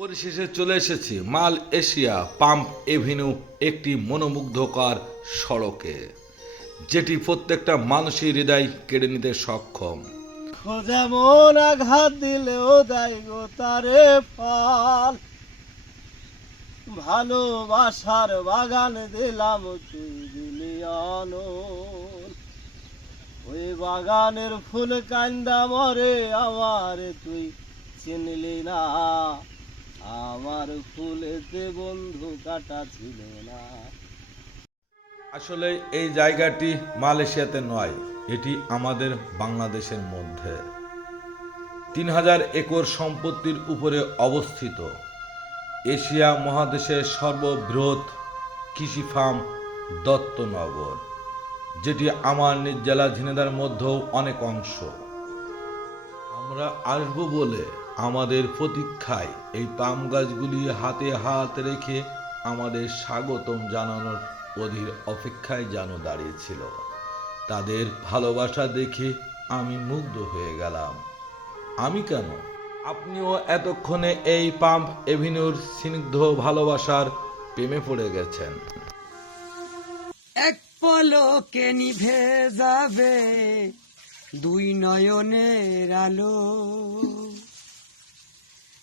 পরিশেষে চলে এসেছি মাল এশিয়া পাম্প এভিনিউ একটি মনোমুগ্ধকর সড়কে, যেটি প্রত্যেকটা মানুষের হৃদয় কেড়ে নিতে সক্ষম। যেমন আঘাত দিলেও দেয় গো তারে ফল ভালোবাসার বাগান দিলাম ওই বাগানের ফুল কান্দা মরে আমার তুই চিনলি না। আমার ফুলেতে বন্ধু কাটা ছিল না। আসলে এই জায়গাটি মালয়েশিয়াতে নয়, এটি আমাদের বাংলাদেশের মধ্যে। তিন হাজার একর সম্পত্তির উপরে অবস্থিত। এশিয়া মহাদেশের সর্ববৃহৎ কৃষি ফার্ম দত্তনগর, যেটি আমার নিজ জেলা ঝিনেদার মধ্যেও অনেক অংশ। আমরা আসব বলে আমাদের প্রতীক্ষায় এই পাম গাছগুলি হাতে হাত রেখে আমাদের স্বাগতম জানানোর অধীর অপেক্ষায় যেন দাঁড়িয়েছিল। তাদের ভালোবাসা দেখে আমি মুগ্ধ হয়ে গেলাম। আমি কেন? আপনিও এতক্ষণে এই পাম্প এভিনিউর স্নিগ্ধ ভালোবাসার প্রেমে পড়ে গেছেন। এক পলকে নিভে যাবে দুই নয়নের আলো।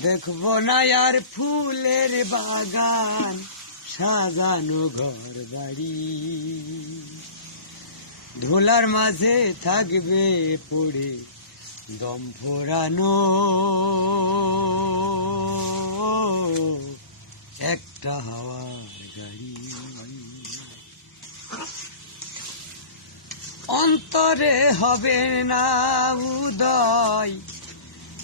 দেখব না আর ফুলের বাগান, সাজানো ঘর বাড়ি। ধুলার মাঝে থাকবে পড়ে দম ফোরানো একটা হাওয়ার গাড়ি। অন্তরে হবে না উদয়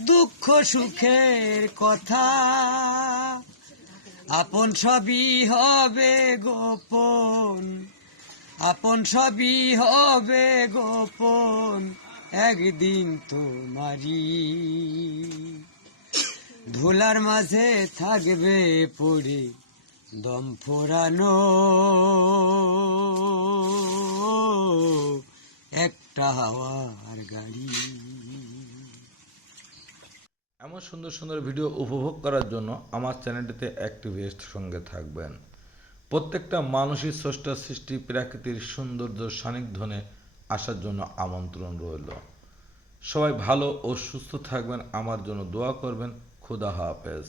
দুঃখ সুখের কথা। আপন সবই হবে গোপন। আপন সবই হবে গোপন। একদিন তোমারি ধুলার মাঝে থাকবে পড়ে দম ফোরানো। একটা হাওয়ার গাড়ি। এমন সুন্দর সুন্দর ভিডিও উপভোগ করার জন্য আমার চ্যানেলটিতে অ্যাক্টিভিস্ট সঙ্গে থাকবেন। প্রত্যেকটা মানুষই স্রষ্টা সৃষ্টি, প্রাকৃতির সৌন্দর্য সানিধ্যনে আসার জন্য আমন্ত্রণ রইল। সবাই ভালো ও সুস্থ থাকবেন, আমার জন্য দোয়া করবেন। খুদা হাফেজ।